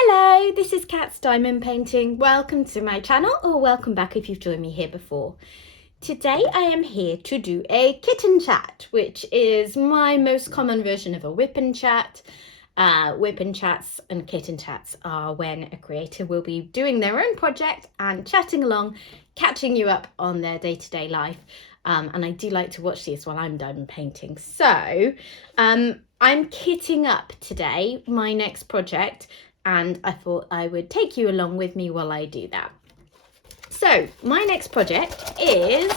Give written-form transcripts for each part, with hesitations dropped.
Hello, this is Cat's Diamond Painting. Welcome to my channel, or welcome back if you've joined me here before. Today I am here to do a kitten chat, which is my most common version of a whip and chat. Whip and chats and kitten chats are when a creator will be doing their own project and chatting along, catching you up on their day-to-day life. And I do like to watch these while I'm diamond painting. So I'm kitting up today my next project, and I thought I would take you along with me while I do that. So my next project is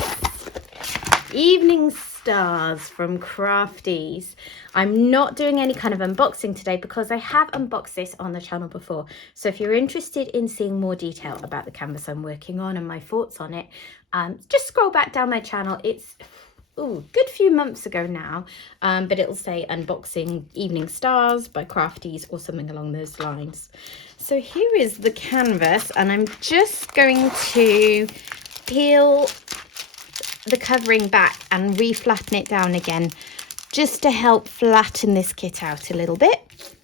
Evening Stars from Crafties. I'm not doing any kind of unboxing today because I have unboxed this on the channel before. So if you're interested in seeing more detail about the canvas I'm working on and my thoughts on it, just scroll back down my channel. It's good few months ago now, but it'll say unboxing Evening Stars by Crafties or something along those lines. So here is the canvas, and I'm just going to peel the covering back and re-flatten it down again, just to help flatten this kit out a little bit.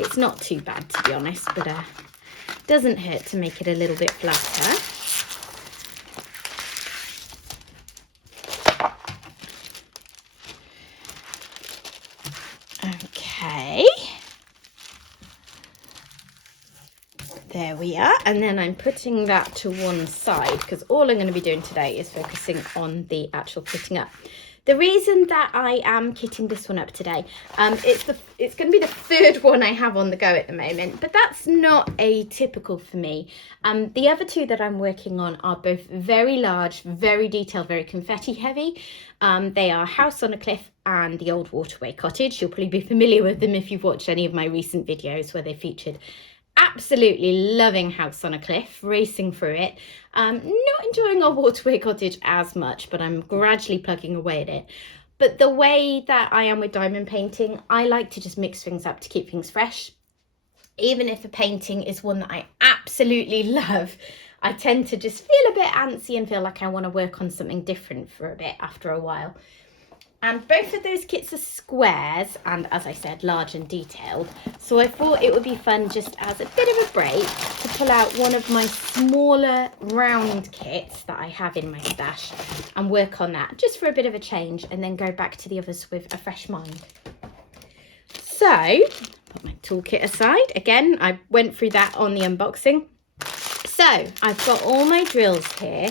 It's not too bad, to be honest, but doesn't hurt to make it a little bit flatter. Okay, there we are, and then I'm putting that to one side because all I'm going to be doing today is focusing on the actual kitting up. The reason that I am kitting this one up today, it's going to be the third one I have on the go at the moment, but that's not atypical for me. The other two that I'm working on are both very large, very detailed, very confetti heavy. They are House on a Cliff and The Old Waterway Cottage. You'll probably be familiar with them if you've watched any of my recent videos where they featured. Absolutely loving House on a Cliff, racing through it. Not enjoying Old Waterway Cottage as much, but I'm gradually plugging away at it. But the way that I am with diamond painting, I like to just mix things up to keep things fresh. Even if a painting is one that I absolutely love, I tend to just feel a bit antsy and feel like I want to work on something different for a bit after a while. And both of those kits are squares and, as I said, large and detailed. So I thought it would be fun, just as a bit of a break, to pull out one of my smaller round kits that I have in my stash and work on that just for a bit of a change, and then go back to the others with a fresh mind. So, put my toolkit aside. Again, I went through that on the unboxing. So, I've got all my drills here.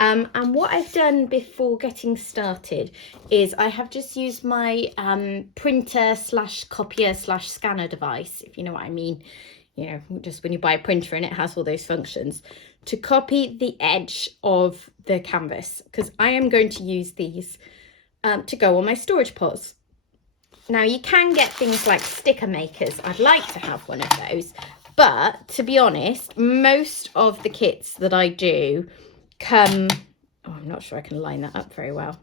And what I've done before getting started is I have just used my printer / copier / scanner device, if you know what I mean. You know, just when you buy a printer and it has all those functions, to copy the edge of the canvas, because I am going to use these to go on my storage pots. Now, you can get things like sticker makers. I'd like to have one of those, but to be honest, most of the kits that I do come, I'm not sure I can line that up very well.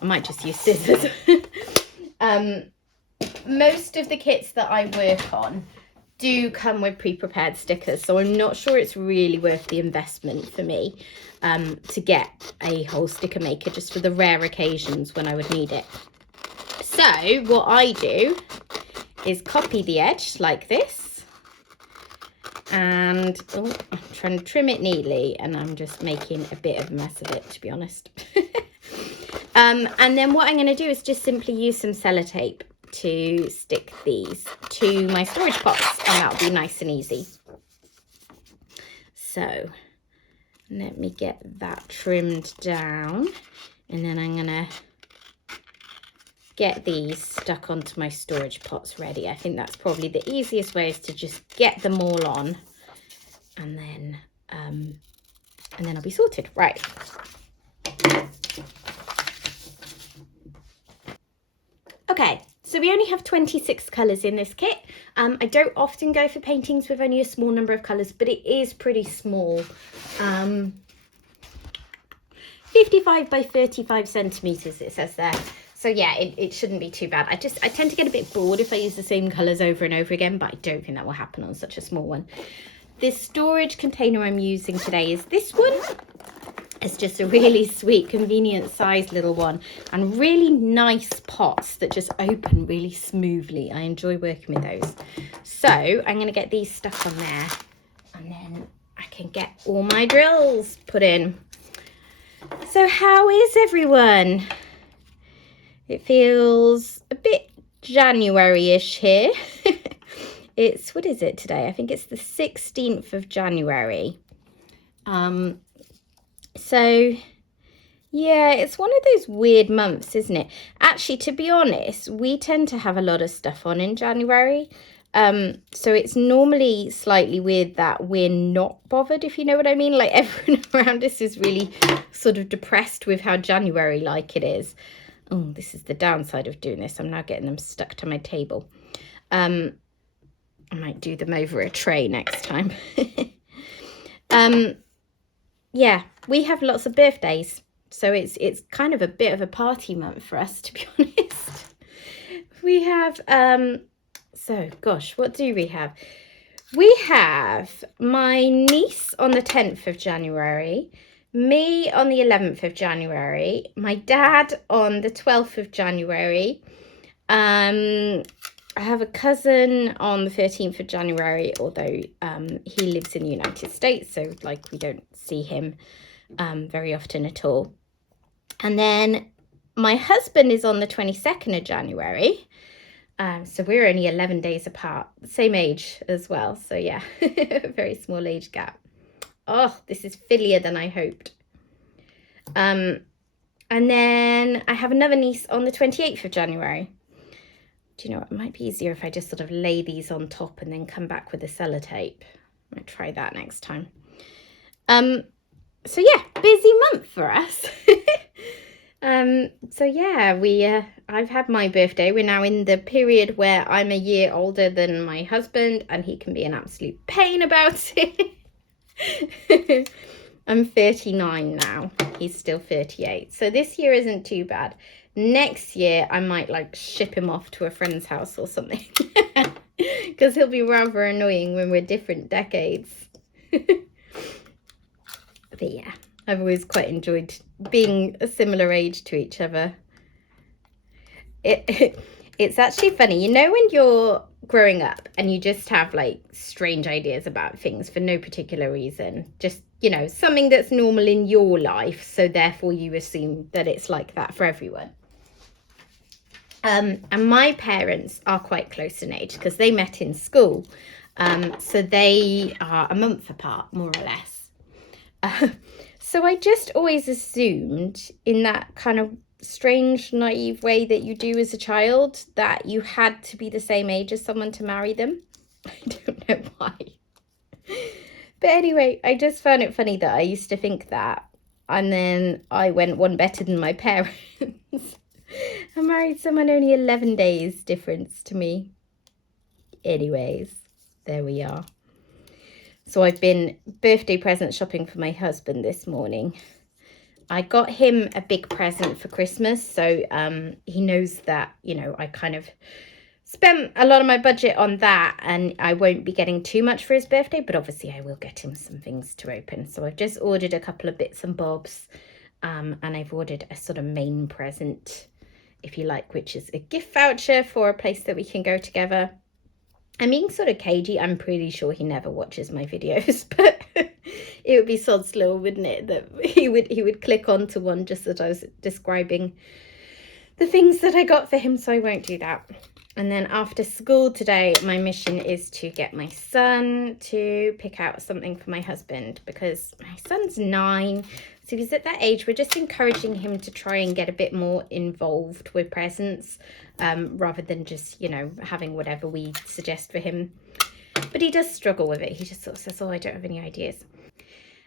I might just use scissors. Most of the kits that I work on do come with pre-prepared stickers, so I'm not sure it's really worth the investment for me to get a whole sticker maker just for the rare occasions when I would need it. So what I do is copy the edge like this. And I'm trying to trim it neatly, and I'm just making a bit of a mess of it, to be honest. And then what I'm going to do is just simply use some sellotape to stick these to my storage pots, and that'll be nice and easy. So let me get that trimmed down, and then I'm going to get these stuck onto my storage pots ready. I think that's probably the easiest way, is to just get them all on, and then I'll be sorted. Right. Okay, so we only have 26 colours in this kit. I don't often go for paintings with only a small number of colours, but it is pretty small. 55 by 35 centimetres, it says there. So yeah, it shouldn't be too bad. I tend to get a bit bored if I use the same colours over and over again, but I don't think that will happen on such a small one. This storage container I'm using today is this one. It's just a really sweet, convenient sized little one, and really nice pots that just open really smoothly. I enjoy working with those. So I'm going to get these stuck on there, and then I can get all my drills put in. So how is everyone? It feels a bit January-ish here. It's, what is it today? I think it's the 16th of January. So yeah, it's one of those weird months, isn't it? Actually, to be honest, we tend to have a lot of stuff on in January. So it's normally slightly weird that we're not bothered, if you know what I mean. Like, everyone around us is really sort of depressed with how January-like it is. Oh, this is the downside of doing this. I'm now getting them stuck to my table. I might do them over a tray next time. Yeah, we have lots of birthdays. So it's kind of a bit of a party month for us, to be honest. We have, so gosh, what do we have? We have my niece on the 10th of January, me on the 11th of January, my dad on the 12th of January. I have a cousin on the 13th of January, although he lives in the United States, so like we don't see him very often at all. And then my husband is on the 22nd of January. So we're only 11 days apart, same age as well. So yeah, very small age gap. Oh, this is fillier than I hoped. And then I have another niece on the 28th of January. Do you know what? It might be easier if I just sort of lay these on top and then come back with a sellotape. I might try that next time. So yeah, busy month for us. So yeah, I've had my birthday. We're now in the period where I'm a year older than my husband, and he can be an absolute pain about it. I'm 39 now. He's still 38. So this year isn't too bad. Next year, I might like ship him off to a friend's house or something. Because he'll be rather annoying when we're different decades. But yeah, I've always quite enjoyed being a similar age to each other. It's actually funny, you know, when you're growing up and you just have like strange ideas about things for no particular reason, just, you know, something that's normal in your life, so therefore you assume that it's like that for everyone. And my parents are quite close in age because they met in school, so they are a month apart, more or less. So I just always assumed, in that kind of strange, naive way that you do as a child, that you had to be the same age as someone to marry them. I don't know why. But anyway, I just found it funny that I used to think that. And then I went one better than my parents. I married someone only 11 days difference to me. Anyways, there we are. So I've been birthday present shopping for my husband this morning. I got him a big present for Christmas, so he knows that, you know, I kind of spent a lot of my budget on that, and I won't be getting too much for his birthday, but obviously I will get him some things to open. So I've just ordered a couple of bits and bobs, and I've ordered a sort of main present, if you like, which is a gift voucher for a place that we can go together. I'm being sort of cagey. I'm pretty sure he never watches my videos, but it would be sod slow, wouldn't it, that he would click onto one just as I was describing the things that I got for him, so I won't do that. And then after school today, my mission is to get my son to pick out something for my husband, because my son's 9, so he's at that age. We're just encouraging him to try and get a bit more involved with presents, rather than just, you know, having whatever we suggest for him. But he does struggle with it. He just sort of says, oh, I don't have any ideas.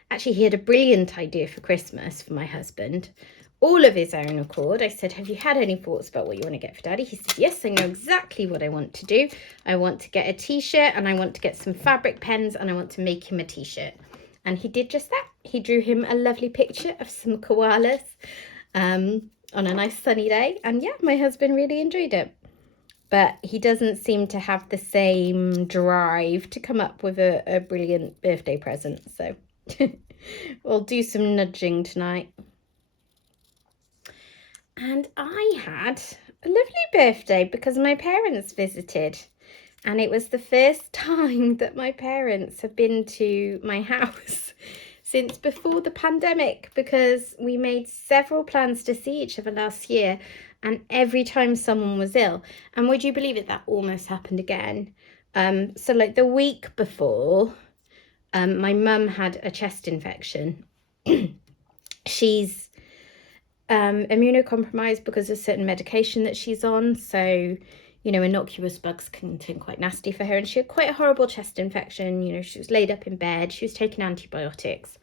Actually, he had a brilliant idea for Christmas for my husband, all of his own accord. I said, have you had any thoughts about what you want to get for Daddy? He said, yes, I know exactly what I want to do. I want to get a t-shirt, and I want to get some fabric pens, and I want to make him a t-shirt. And he did just that. He drew him a lovely picture of some koalas on a nice sunny day. And yeah, my husband really enjoyed it. But he doesn't seem to have the same drive to come up with a brilliant birthday present. So We'll do some nudging tonight. And I had a lovely birthday because my parents visited. And it was the first time that my parents have been to my house since before the pandemic, because we made several plans to see each other last year, and every time someone was ill. And would you believe it, that almost happened again. So like the week before, my mum had a chest infection. She's immunocompromised because of certain medication that she's on. So, you know, innocuous bugs can turn quite nasty for her. And she had quite a horrible chest infection. You know, she was laid up in bed. She was taking antibiotics.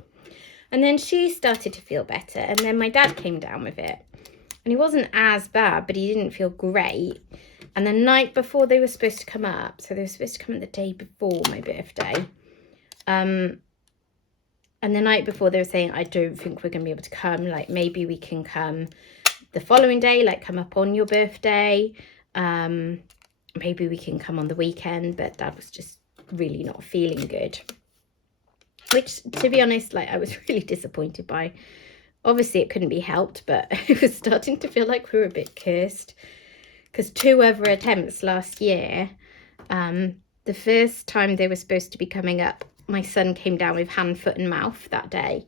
And then she started to feel better. And then my dad came down with it. And he wasn't as bad, but he didn't feel great. And the night before they were supposed to come up, so they were supposed to come the day before my birthday. And the night before they were saying, I don't think we're going to be able to come. Like, maybe we can come the following day, like come up on your birthday. Maybe we can come on the weekend. But Dad was just really not feeling good. Which, to be honest, like, I was really disappointed by. Obviously, it couldn't be helped, but it was starting to feel like we were a bit cursed. Because 2 other attempts last year, the first time they were supposed to be coming up, my son came down with hand, foot and mouth that day.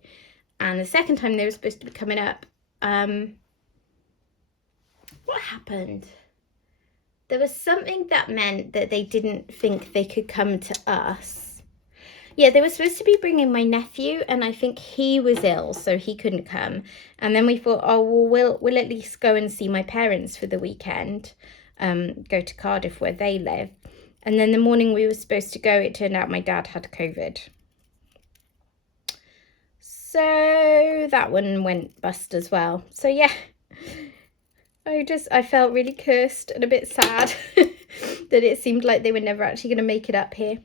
And the second time they were supposed to be coming up, what happened? There was something that meant that they didn't think they could come to us. Yeah, they were supposed to be bringing my nephew, and I think he was ill, so he couldn't come. And then we thought, oh, well, we'll at least go and see my parents for the weekend, go to Cardiff where they live. And then the morning we were supposed to go, it turned out my dad had COVID. So that one went bust as well. So yeah, I felt really cursed and a bit sad that it seemed like they were never actually going to make it up here.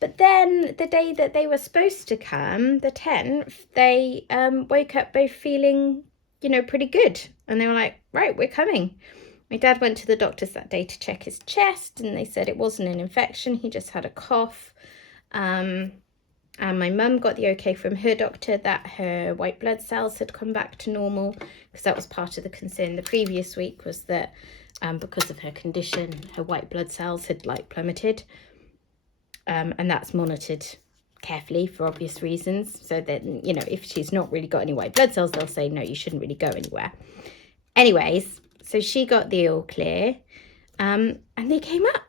But then the day that they were supposed to come, the 10th, they woke up both feeling, you know, pretty good. And they were like, right, we're coming. My dad went to the doctors that day to check his chest, and they said it wasn't an infection. He just had a cough. And my mum got the okay from her doctor that her white blood cells had come back to normal, because that was part of the concern the previous week, was that because of her condition, her white blood cells had like plummeted. And that's monitored carefully for obvious reasons. So that, you know, if she's not really got any white blood cells, they'll say, no, you shouldn't really go anywhere. Anyways, so she got the all clear, and they came up.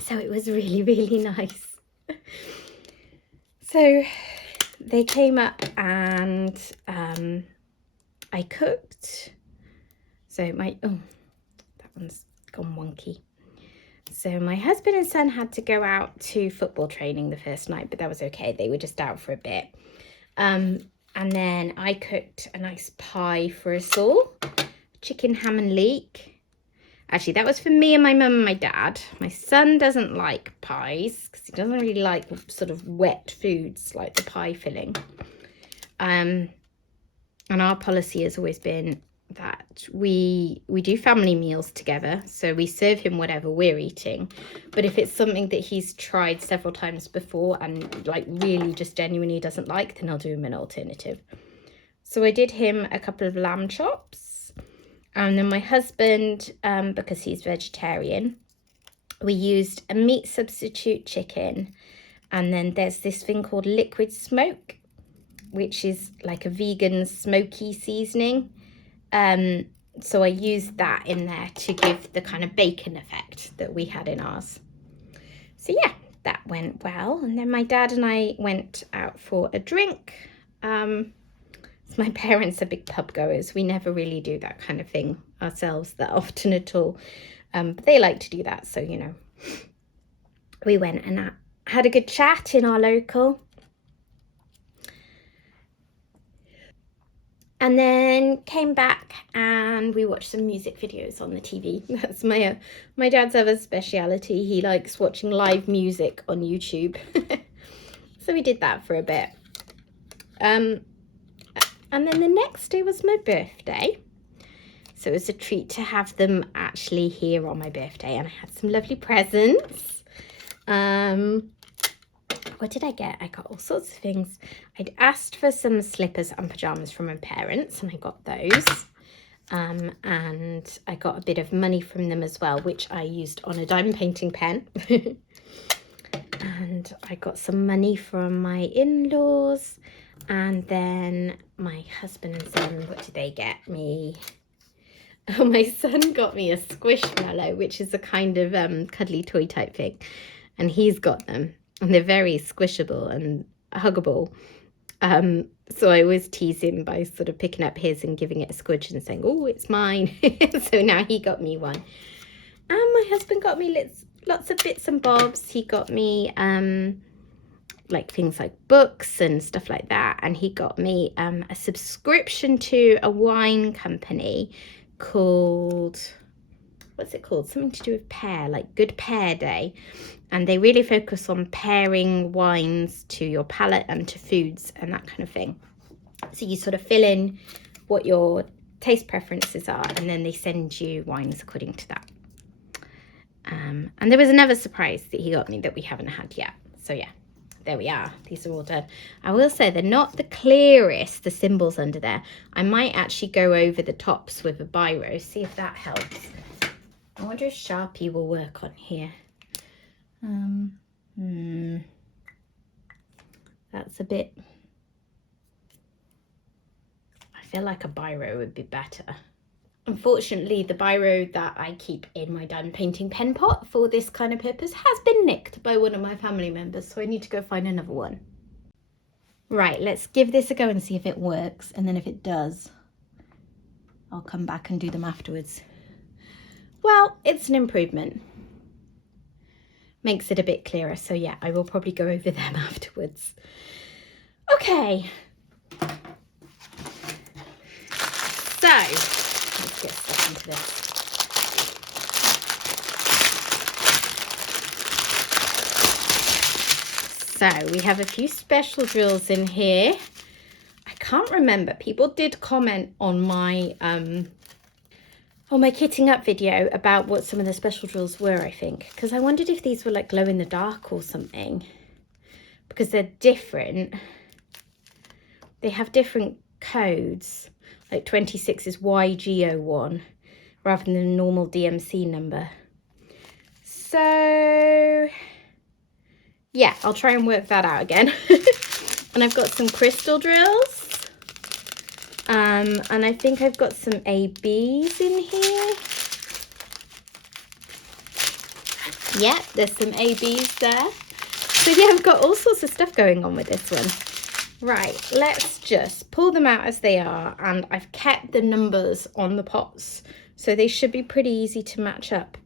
So it was really, really nice. So they came up, and I cooked. So that one's gone wonky. So my husband and son had to go out to football training the first night, but that was okay. They were just out for a bit. And then I cooked a nice pie for us all. Chicken ham and leek. Actually, that was for me and my mum and my dad. My son doesn't like pies because he doesn't really like sort of wet foods like the pie filling. And our policy has always been that we do family meals together, so we serve him whatever we're eating, but if it's something that he's tried several times before and like really just genuinely doesn't like, then I'll do him an alternative. So I did him a couple of lamb chops, and then my husband, because he's vegetarian, we used a meat substitute chicken, and then there's this thing called liquid smoke, which is like a vegan smoky seasoning. So I used that in there to give the kind of bacon effect that we had in ours. So yeah, that went well. And then my dad and I went out for a drink. My parents are big pub goers. We never really do that kind of thing ourselves that often at all. But they like to do that. So, you know, we went and had a good chat in our local. And then came back and we watched some music videos on the TV. That's my dad's other speciality. He likes watching live music on YouTube. So we did that for a bit. And then the next day was my birthday. So it was a treat to have them actually here on my birthday. And I had some lovely presents. what did I get? I got all sorts of things. I'd asked for some slippers and pajamas from my parents, and I got those. And I got a bit of money from them as well, which I used on a diamond painting pen. And I got some money from my in-laws, and then my husband and son, what did they get me? Oh, my son got me a squishmallow, which is a kind of cuddly toy type thing, and he's got them, and they're very squishable and huggable. So I always tease him by sort of picking up his and giving it a squidge and saying, oh, it's mine. So now he got me one. And my husband got me lots of bits and bobs. He got me like things like books and stuff like that. And he got me a subscription to a wine company called, what's it called? Something to do with pear, like Good Pear Day. And they really focus on pairing wines to your palate and to foods and that kind of thing. So you sort of fill in what your taste preferences are, and then they send you wines according to that. And there was another surprise that he got me that we haven't had yet. So yeah, there we are. These are all done. I will say they're not the clearest, the symbols under there. I might actually go over the tops with a biro, see if that helps. I wonder if Sharpie will work on here. That's a bit, I feel like a biro would be better. Unfortunately, the biro that I keep in my diamond painting pen pot for this kind of purpose has been nicked by one of my family members, so I need to go find another one. Right, let's give this a go and see if it works, and then if it does, I'll come back and do them afterwards. Well, it's an improvement. Makes it a bit clearer, so yeah, I will probably go over them afterwards. Okay. So, let's get stuck into this. So, we have a few special drills in here. I can't remember. People did comment on my kitting up video about what some of the special drills were, I think, because I wondered if these were like glow in the dark or something, because they're different. They have different codes, like 26 is YG01 rather than the normal DMC number. So yeah, I'll try and work that out again. And I've got some crystal drills. And I think I've got some ABs in here. Yeah, there's some ABs there. So yeah, I've got all sorts of stuff going on with this one. Right, let's just pull them out as they are. And I've kept the numbers on the pots, so they should be pretty easy to match up.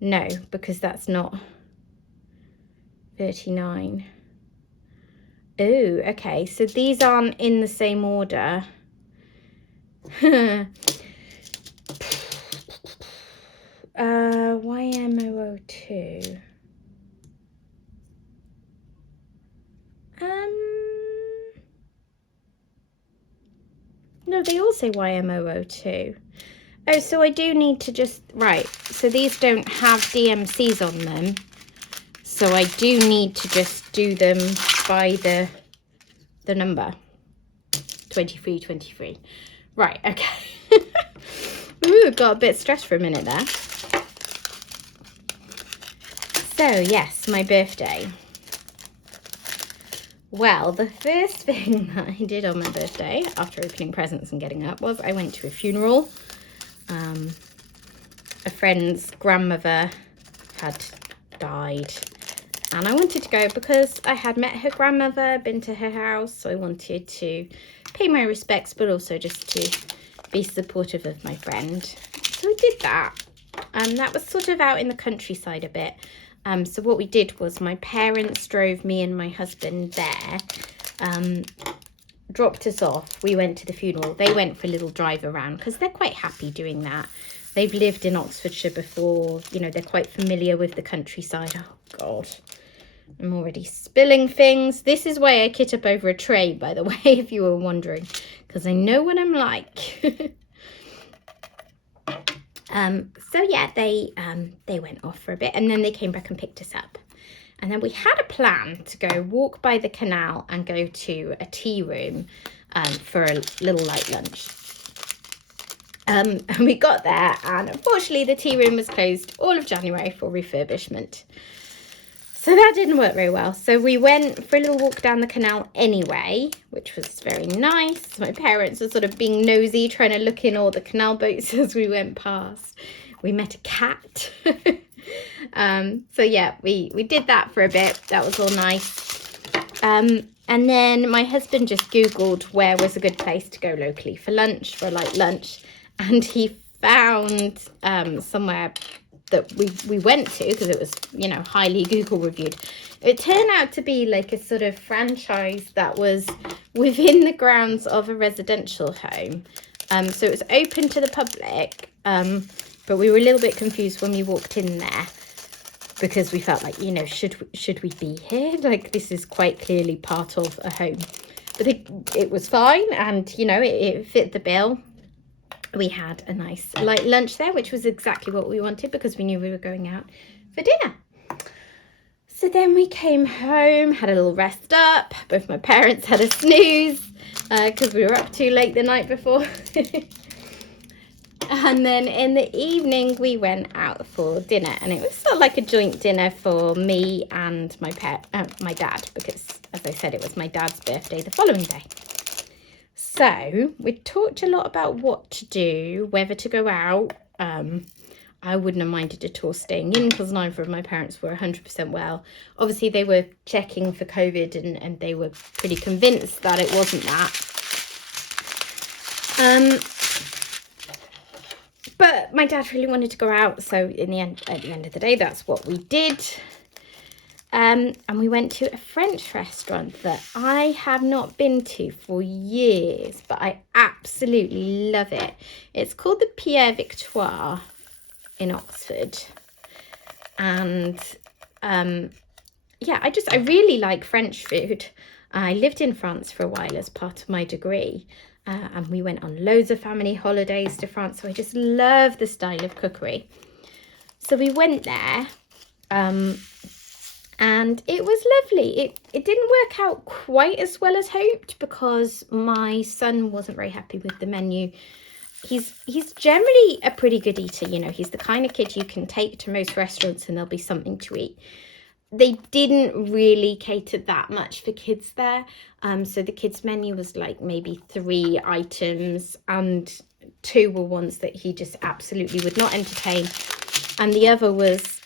No, because that's not 39. Oh, okay, so these aren't in the same order. YM002. No, they all say YM002. Oh, so I do need to just, right, so these don't have DMCs on them. So I do need to just do them by the number. 2323. Right, okay. Ooh, got a bit stressed for a minute there. So yes, my birthday. Well, the first thing that I did on my birthday after opening presents and getting up was I went to a funeral. A friend's grandmother had died, and I wanted to go because I had met her grandmother, been to her house, so I wanted to pay my respects, but also just to be supportive of my friend. So I did that, and that was sort of out in the countryside a bit. So what we did was my parents drove me and my husband there, dropped us off. We went to the funeral. They went for a little drive around because they're quite happy doing that. They've lived in Oxfordshire before, you know, they're quite familiar with the countryside. Oh, God. I'm already spilling things. This is why I kit up over a tray, by the way, if you were wondering, because I know what I'm like. So yeah, they went off for a bit, and then they came back and picked us up. And then we had a plan to go walk by the canal and go to a tea room for a little light lunch. And we got there, and unfortunately the tea room was closed all of January for refurbishment. So that didn't work very well. So we went for a little walk down the canal anyway, which was very nice. My parents were sort of being nosy, trying to look in all the canal boats as we went past. We met a cat. So yeah, we did that for a bit. That was all nice. And then my husband just Googled where was a good place to go locally for lunch, for a light lunch. And he found somewhere that we went to, because it was, you know, highly Google reviewed. It turned out to be like a sort of franchise that was within the grounds of a residential home. So it was open to the public, but we were a little bit confused when we walked in there, because we felt like, you know, should we be here? Like, this is quite clearly part of a home. But it was fine, and, you know, it fit the bill. We had a nice light lunch there, which was exactly what we wanted, because we knew we were going out for dinner. So then we came home, had a little rest up. Both my parents had a snooze because we were up too late the night before. And then in the evening we went out for dinner, and it was sort of like a joint dinner for me and my dad, because, as I said, it was my dad's birthday the following day. So we talked a lot about what to do, whether to go out. I wouldn't have minded at all staying in, because neither of my parents were 100% well. Obviously, they were checking for COVID, and they were pretty convinced that it wasn't that. But my dad really wanted to go out, so at the end of the day, that's what we did. And we went to a French restaurant that I have not been to for years, but I absolutely love it. It's called the Pierre Victoire in Oxford. And yeah, I really like French food. I lived in France for a while as part of my degree. And we went on loads of family holidays to France, so I just love the style of cookery. So we went there. And it was lovely. It didn't work out quite as well as hoped, because my son wasn't very happy with the menu. He's generally a pretty good eater, you know. He's the kind of kid you can take to most restaurants and there'll be something to eat. They didn't really cater that much for kids there. So the kids' menu was like maybe 3 items, and 2 were ones that he just absolutely would not entertain. And the other was...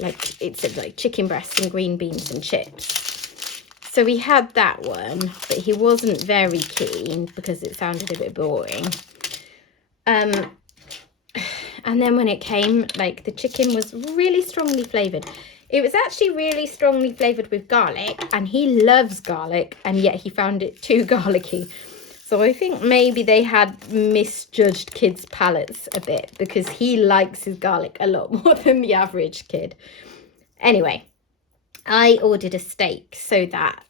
like it said, like chicken breasts and green beans and chips. So we had that one, but he wasn't very keen because it sounded a bit boring. And then when it came, like, the chicken was really strongly flavoured. It was actually really strongly flavoured with garlic, and he loves garlic, and yet he found it too garlicky. So I think maybe they had misjudged kids' palates a bit, because he likes his garlic a lot more than the average kid. Anyway, I ordered a steak so that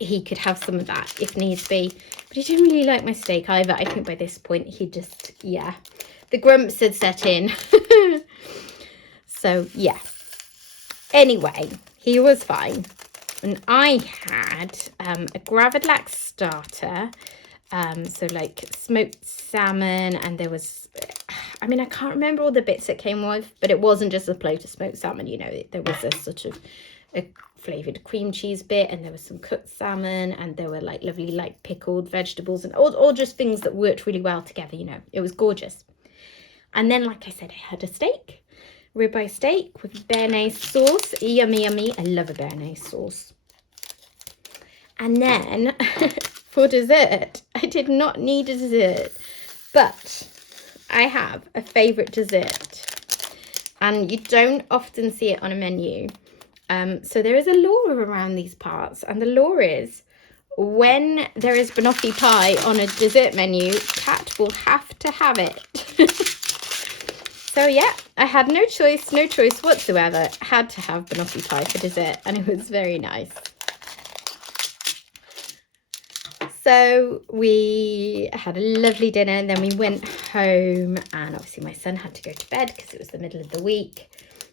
he could have some of that if needs be. But he didn't really like my steak either. I think by this point he just, yeah, the grumps had set in. So, yeah. Anyway, he was fine. And I had a Gravlax starter. So like smoked salmon, and there was, I mean, I can't remember all the bits that came with, but it wasn't just a plate of smoked salmon, you know. There was a sort of a flavoured cream cheese bit, and there was some cooked salmon, and there were like lovely like pickled vegetables, and all just things that worked really well together, you know. It was gorgeous. And then, like I said, I had a steak, ribeye steak with béarnaise sauce. Yummy, yummy. I love a béarnaise sauce. And then for dessert, I did not need a dessert, but I have a favourite dessert, and you don't often see it on a menu. So there is a law around these parts, and the law is, when there is banoffee pie on a dessert menu, Kat will have to have it. So yeah, I had no choice whatsoever. I had to have banoffee pie for dessert, and it was very nice. So we had a lovely dinner, and then we went home, and obviously my son had to go to bed because it was the middle of the week.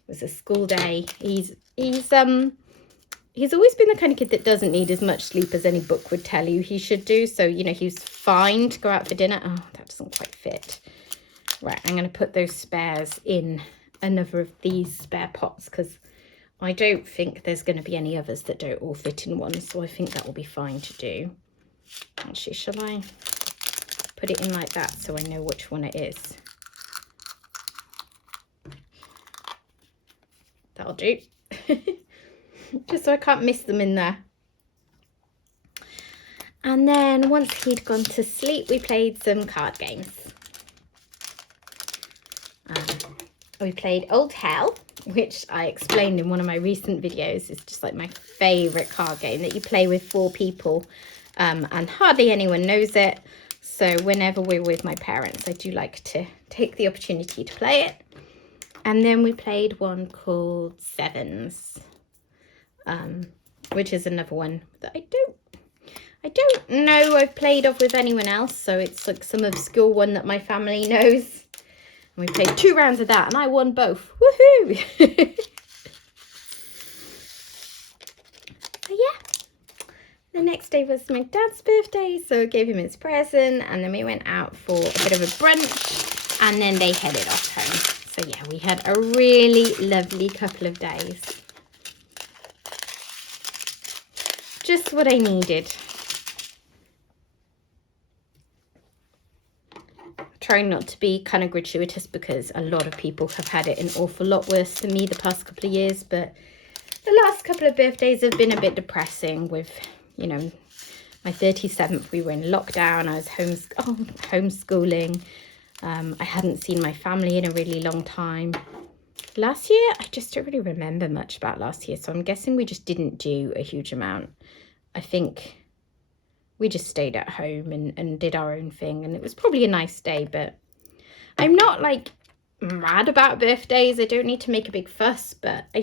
was a school day. He's always been the kind of kid that doesn't need as much sleep as any book would tell you he should do. So, you know, he was fine to go out for dinner. Oh, that doesn't quite fit. Right, I'm going to put those spares in another of these spare pots because I don't think there's going to be any others that don't all fit in one. So I think that will be fine to do. Actually, shall I put it in like that so I know which one it is? That'll do. Just so I can't miss them in there. And then once he'd gone to sleep, we played some card games. We played Old Hell, which I explained in one of my recent videos. It's just like my favourite card game that you play with 4 people, and hardly anyone knows it. So whenever we're with my parents, I do like to take the opportunity to play it. And then we played one called Sevens, which is another one that I don't know I've played off with anyone else. So it's like some obscure one that my family knows. And we played 2 rounds of that and I won both. Woohoo! So yeah, the next day was my dad's birthday. So I gave him his present and then we went out for a bit of a brunch and then they headed off home. So yeah, we had a really lovely couple of days. Just what I needed. Trying not to be kind of gratuitous because a lot of people have had it an awful lot worse than me the past couple of years, but the last couple of birthdays have been a bit depressing with, you know, my 37th we were in lockdown. I was homeschooling. I hadn't seen my family in a really long time. Last year, I just don't really remember much about last year, so I'm guessing we just didn't do a huge amount. I think we just stayed at home and did our own thing, and it was probably a nice day, but I'm not like mad about birthdays. I don't need to make a big fuss, but I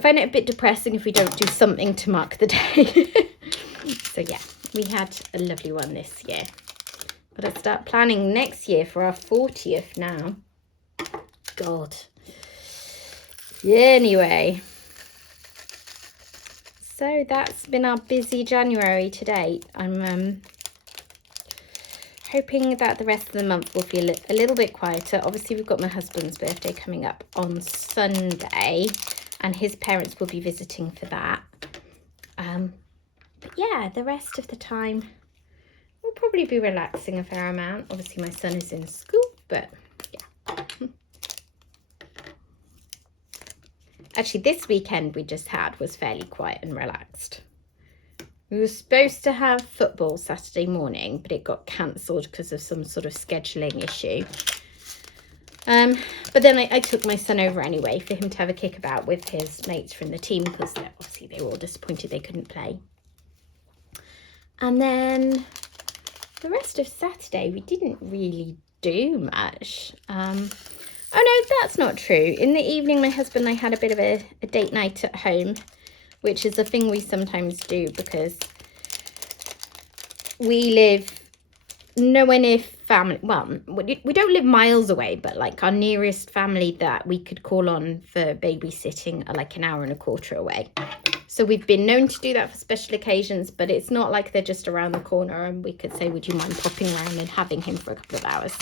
find it a bit depressing if we don't do something to mark the day. So yeah, we had a lovely one this year. But I start planning next year for our 40th now. God. Yeah, anyway. So that's been our busy January to date. I'm hoping that the rest of the month will feel a little bit quieter. Obviously, we've got my husband's birthday coming up on Sunday, and his parents will be visiting for that. But yeah, the rest of the time we'll probably be relaxing a fair amount. Obviously, my son is in school, but yeah. Actually, this weekend we just had was fairly quiet and relaxed. We were supposed to have football Saturday morning, but it got cancelled because of some sort of scheduling issue. But then I took my son over anyway for him to have a kickabout with his mates from the team because obviously they were all disappointed they couldn't play. And then the rest of Saturday, we didn't really do much. Oh no, that's not true. In the evening, my husband and I had a bit of a date night at home, which is a thing we sometimes do because we live nowhere near family. Well, we don't live miles away, but like our nearest family that we could call on for babysitting are like an hour and a quarter away. So we've been known to do that for special occasions, but it's not like they're just around the corner and we could say, would you mind popping around and having him for a couple of hours?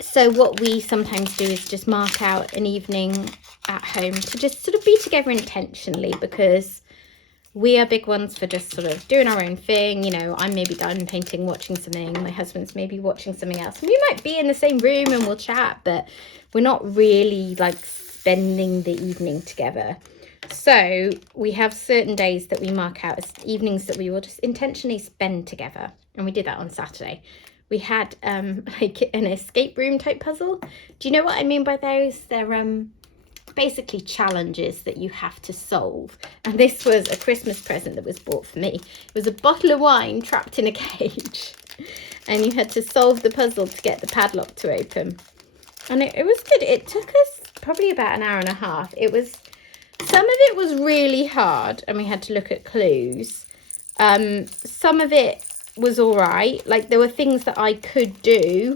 So what we sometimes do is just mark out an evening at home to just sort of be together intentionally, because we are big ones for just sort of doing our own thing. You know, I'm maybe diamond painting, watching something. My husband's maybe watching something else. And we might be in the same room and we'll chat, but we're not really like spending the evening together. So we have certain days that we mark out as evenings that we will just intentionally spend together. And we did that on Saturday. We had like an escape room type puzzle. Do you know what I mean by those? They're basically challenges that you have to solve. And this was a Christmas present that was bought for me. It was a bottle of wine trapped in a cage. And you had to solve the puzzle to get the padlock to open. And it was good. It took us probably about an hour and a half. Some of it was really hard and we had to look at clues. Some of it was all right. Like there were things that I could do,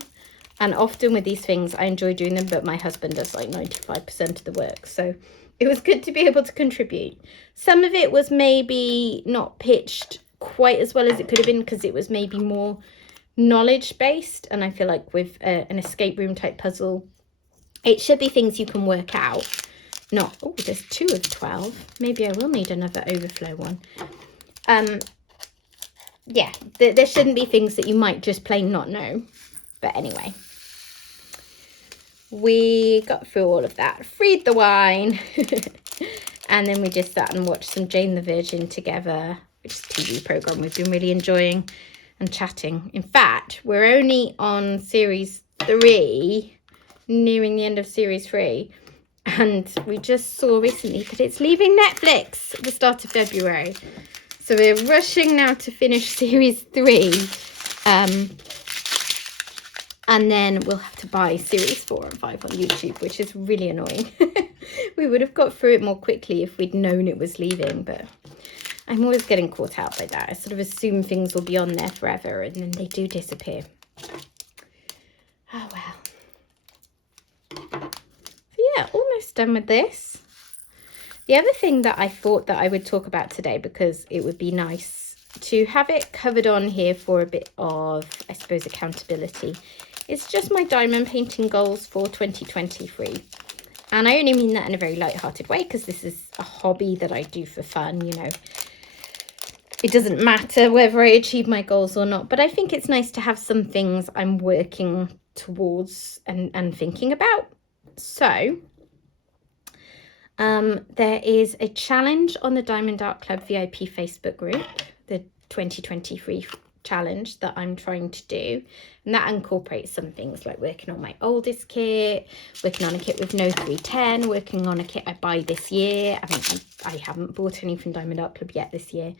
And often with these things, I enjoy doing them, but my husband does like 95% of the work. So it was good to be able to contribute. Some of it was maybe not pitched quite as well as it could have been because it was maybe more knowledge based. And I feel like with an escape room type puzzle, it should be things you can work out. Not, oh, there's 2 of 12. Maybe I will need another overflow one. Yeah, there shouldn't be things that you might just plain not know. But anyway, we got through all of that, freed the wine, and then we just sat and watched some Jane the Virgin together, which is a TV program we've been really enjoying, and chatting. In fact, we're only on series 3, nearing the end of series 3, and we just saw recently that it's leaving Netflix at the start of February. So we're rushing now to finish series 3. And then we'll have to buy series 4 and 5 on YouTube, which is really annoying. We would have got through it more quickly if we'd known it was leaving, but I'm always getting caught out by that. I sort of assume things will be on there forever and then they do disappear. Oh well. So yeah, almost done with this. The other thing that I thought that I would talk about today, because it would be nice to have it covered on here for a bit of, I suppose, accountability, it's just my diamond painting goals for 2023. And I only mean that in a very light-hearted way because this is a hobby that I do for fun, you know. It doesn't matter whether I achieve my goals or not, but I think it's nice to have some things I'm working towards and thinking about. So there is a challenge on the Diamond Art Club VIP Facebook group, the 2023 challenge that I'm trying to do, and that incorporates some things like working on my oldest kit, working on a kit with no 310, working on a kit I buy this year. I haven't bought any from Diamond Art Club yet this year.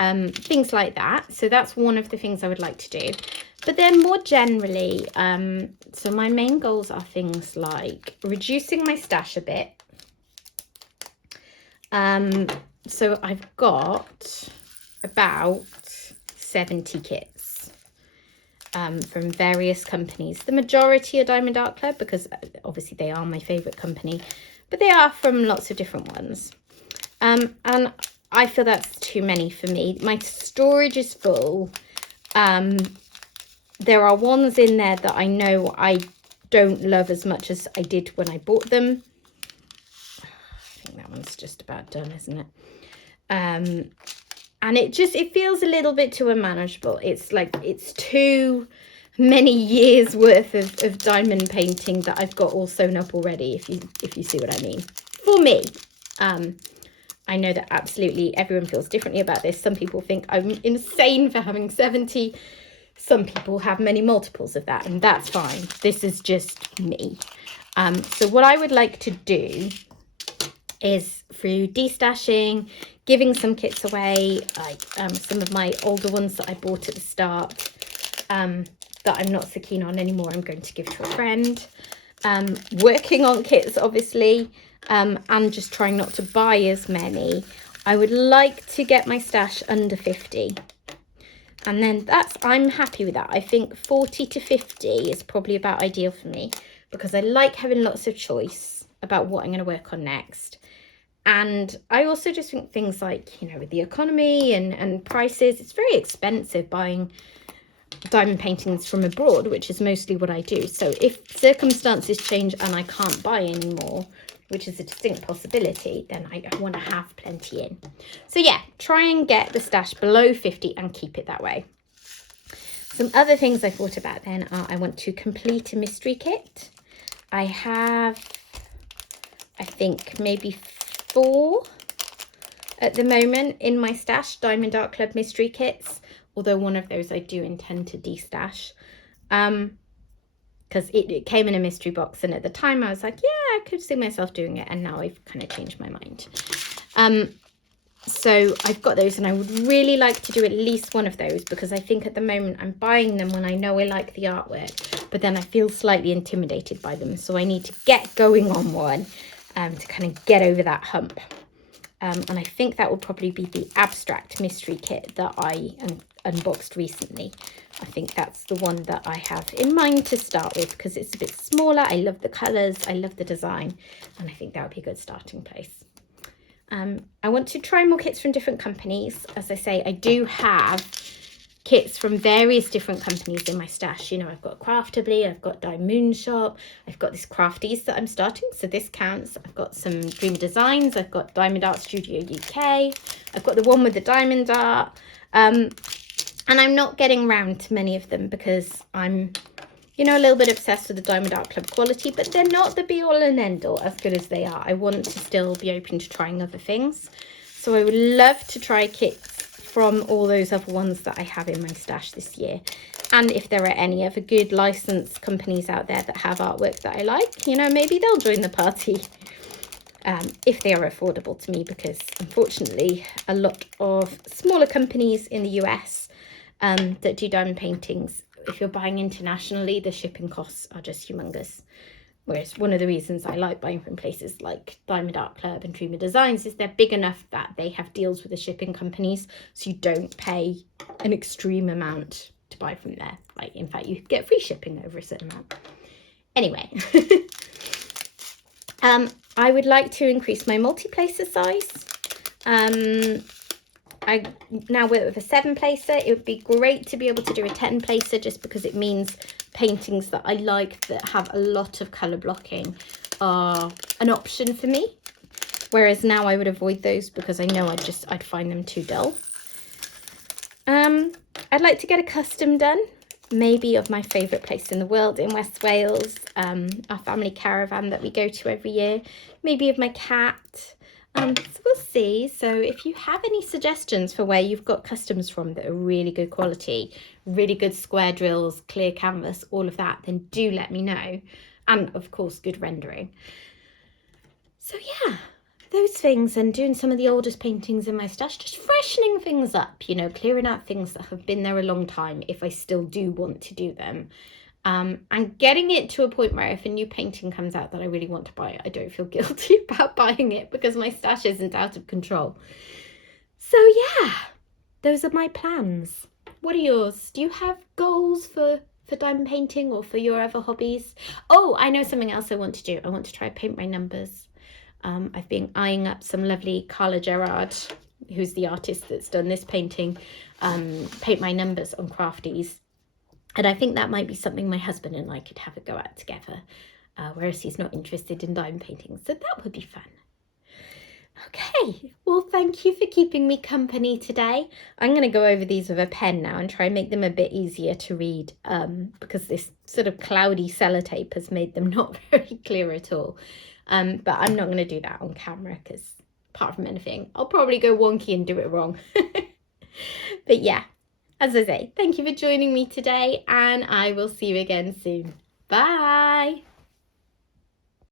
Things like that. So that's one of the things I would like to do. But then more generally, so my main goals are things like reducing my stash a bit. So I've got about 70 kits from various companies. The majority are Diamond Art Club because obviously they are my favourite company, but they are from lots of different ones. And I feel that's too many for me. My storage is full. There are ones in there that I know I don't love as much as I did when I bought them. I think that one's just about done, isn't it? And it feels a little bit too unmanageable. It's like it's too many years worth of diamond painting that I've got all sewn up already, if you see what I mean. For me. I know that absolutely everyone feels differently about this. Some people think I'm insane for having 70. Some people have many multiples of that, and that's fine. This is just me. So what I would like to do is through destashing, giving some kits away, like some of my older ones that I bought at the start that I'm not so keen on anymore, I'm going to give to a friend. Working on kits, obviously, and just trying not to buy as many. I would like to get my stash under 50. And then I'm happy with that. I think 40 to 50 is probably about ideal for me because I like having lots of choice about what I'm going to work on next. And I also just think things like, you know, with the economy and prices, it's very expensive buying diamond paintings from abroad, which is mostly what I do. So if circumstances change and I can't buy anymore, which is a distinct possibility, then I want to have plenty in. So yeah, try and get the stash below 50 and keep it that way. Some other things I thought about then are I want to complete a mystery kit. I have, I think, maybe 4 at the moment in my stash, Diamond Art Club mystery kits, although one of those I do intend to destash. Because it came in a mystery box, and at the time I was like, yeah, I could see myself doing it, and now I've kind of changed my mind. So I've got those, and I would really like to do at least one of those, because I think at the moment I'm buying them when I know I like the artwork, but then I feel slightly intimidated by them, so I need to get going on one to kind of get over that hump. And I think that will probably be the abstract mystery kit that I am unboxed recently. I think that's the one that I have in mind to start with because it's a bit smaller. I love the colours, I love the design, and I think that would be a good starting place. I want to try more kits from different companies. As I say, I do have kits from various different companies in my stash. You know, I've got Craftably, I've got Diamond Shop, I've got this Crafties that I'm starting, so this counts. I've got some Dreamer Designs, I've got Diamond Art Studio UK, I've got the one with the diamond art, and I'm not getting round to many of them because I'm, you know, a little bit obsessed with the Diamond Art Club quality, but they're not the be all and end all as good as they are. I want to still be open to trying other things. So I would love to try kits from all those other ones that I have in my stash this year. And if there are any other good licensed companies out there that have artwork that I like, you know, maybe they'll join the party. If they are affordable to me, because unfortunately a lot of smaller companies in the US that do diamond paintings, if you're buying internationally, the shipping costs are just humongous. Whereas one of the reasons I like buying from places like Diamond Art Club and Dreamer Designs is they're big enough that they have deals with the shipping companies, so you don't pay an extreme amount to buy from there. Like, in fact, you get free shipping over a certain amount. Anyway, I would like to increase my multi-placer size. I now with a 7-placer, it would be great to be able to do a 10-placer just because it means paintings that I like that have a lot of colour blocking are an option for me. Whereas now I would avoid those because I know I'd find them too dull. I'd like to get a custom done, maybe of my favourite place in the world in West Wales, our family caravan that we go to every year, maybe of my cat. So we'll see. So if you have any suggestions for where you've got customs from that are really good quality, really good square drills, clear canvas, all of that, then do let me know. And of course, good rendering. So yeah, those things, and doing some of the oldest paintings in my stash, just freshening things up, you know, clearing out things that have been there a long time if I still do want to do them. And getting it to a point where if a new painting comes out that I really want to buy, I don't feel guilty about buying it because my stash isn't out of control. So yeah, those are my plans. What are yours? Do you have goals for diamond painting or for your other hobbies? Oh, I know something else I want to do. I want to try paint my numbers. I've been eyeing up some lovely Carla Gerard, who's the artist that's done this painting, paint my numbers on Crafties. And I think that might be something my husband and I could have a go at together, whereas he's not interested in diamond painting. So that would be fun. Okay, well, thank you for keeping me company today. I'm going to go over these with a pen now and try and make them a bit easier to read because this sort of cloudy sellotape has made them not very clear at all. But I'm not going to do that on camera because apart from anything, I'll probably go wonky and do it wrong. But yeah. As I say, thank you for joining me today, and I will see you again soon. Bye!